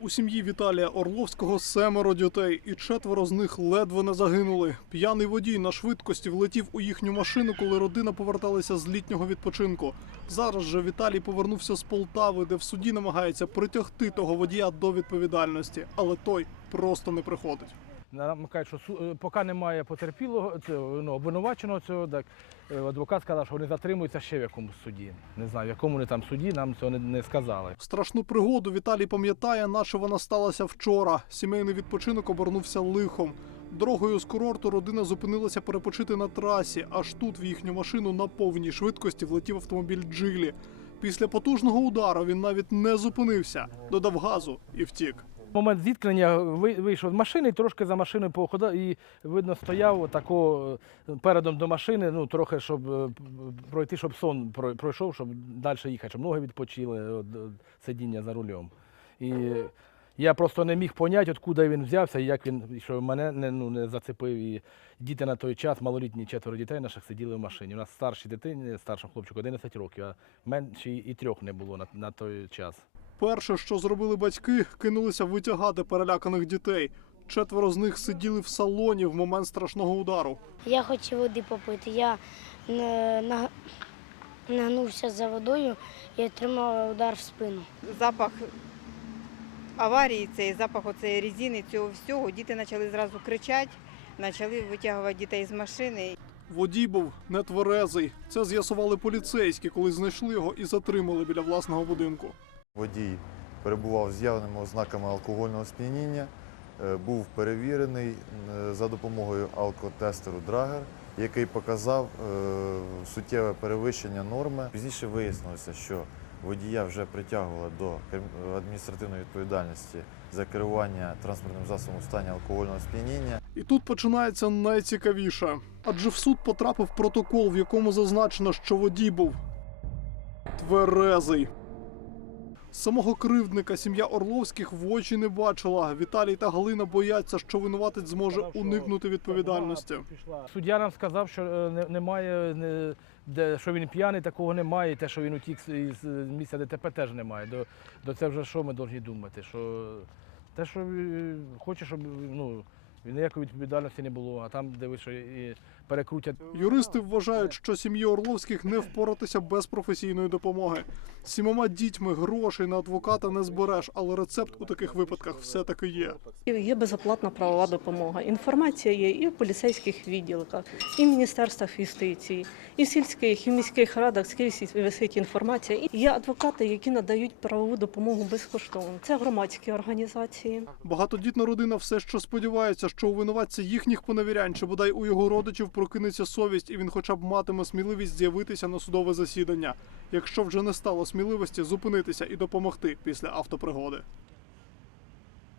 У сім'ї Віталія Орловського семеро дітей, і четверо з них ледве не загинули. П'яний водій на швидкості влетів у їхню машину, коли родина поверталася з літнього відпочинку. Зараз же Віталій повернувся з Полтави, де в суді намагається притягти того водія до відповідальності, але той просто не приходить. Нам кажуть, що е, поки немає потерпілого, цього, ну, обвинуваченого цього, так е, адвокат сказав, що вони затримуються ще в якомусь суді. Не знаю, в якому вони там суді, нам цього не, не сказали. Страшну пригоду Віталій пам'ятає, наче вона сталася вчора. Сімейний відпочинок обернувся лихом. Дорогою з курорту родина зупинилася перепочити на трасі. Аж тут в їхню машину на повній швидкості влетів автомобіль Джилі. Після потужного удару він навіть не зупинився, додав газу і втік. Момент зіткнення вийшов з машини, трошки за машиною походив і, видно, стояв тако е, передом до машини, ну, трохи, щоб е, пройти, щоб сон пройшов, щоб далі їхати, щоб ноги відпочили від сидіння за рулем. І я просто не міг поняти, откуда він взявся, і як він, що мене не, ну, не зацепив. І діти на той час, малолітні четверо дітей наших сиділи в машині. У нас старшій дитині, старшому хлопчику 11 років, а меншій і трьох не було на, на той час. Перше, що зробили батьки, кинулися витягати переляканих дітей. Четверо з них сиділи в салоні в момент страшного удару. Я хотів води попити. Я е, наг- нагнувся за водою і отримав удар в спину. запах аварії, цей запах оцеї резини, цього всього. Діти почали зразу кричати, почали витягувати дітей з машини. Водій був нетверезий. Це з'ясували поліцейські, коли знайшли його і затримали біля власного будинку. Водій перебував з явними ознаками алкогольного сп'яніння, е, був перевірений е, за допомогою алкотестеру Драгер, який показав е, суттєве перевищення норми. Пізніше вияснилося, що водія вже притягували до адміністративної відповідальності за керування транспортним засобом в стані алкогольного сп'яніння. І тут починається найцікавіше. Адже в суд потрапив протокол, в якому зазначено, що водій був тверезий. Самого кривдника сім'я Орловських в очі не бачила. Віталій та Галина бояться, що винуватець зможе уникнути відповідальності. Суддя нам сказав, що е, немає, де, що він п'яний, такого немає. І те, що він утік з- е, місця ДТП, теж немає. До, до це вже що ми повинні думати? Що те, що е, хоче, щоб ну, ніякої відповідальності не було, а там, що і перекрутять. Юристи вважають, що сім'ї Орловських не впоратися без професійної допомоги. З Сімома дітьми грошей на адвоката не збереш, але рецепт у таких випадках все-таки є. Є безоплатна правова допомога. Інформація є і в поліцейських відділках, і в міністерствах юстиції, і в сільських, і в міських радах скрізь висить інформація. І є адвокати, які надають правову допомогу безкоштовно. Це громадські організації. Багатодітна родина все ще сподівається, що у винуватця їхніх поневірянь чи бодай у його родичів прокинеться совість, і він хоча б матиме сміливість з'явитися на судове засідання. Якщо вже не стало сміливості зупинитися і допомогти після автопригоди.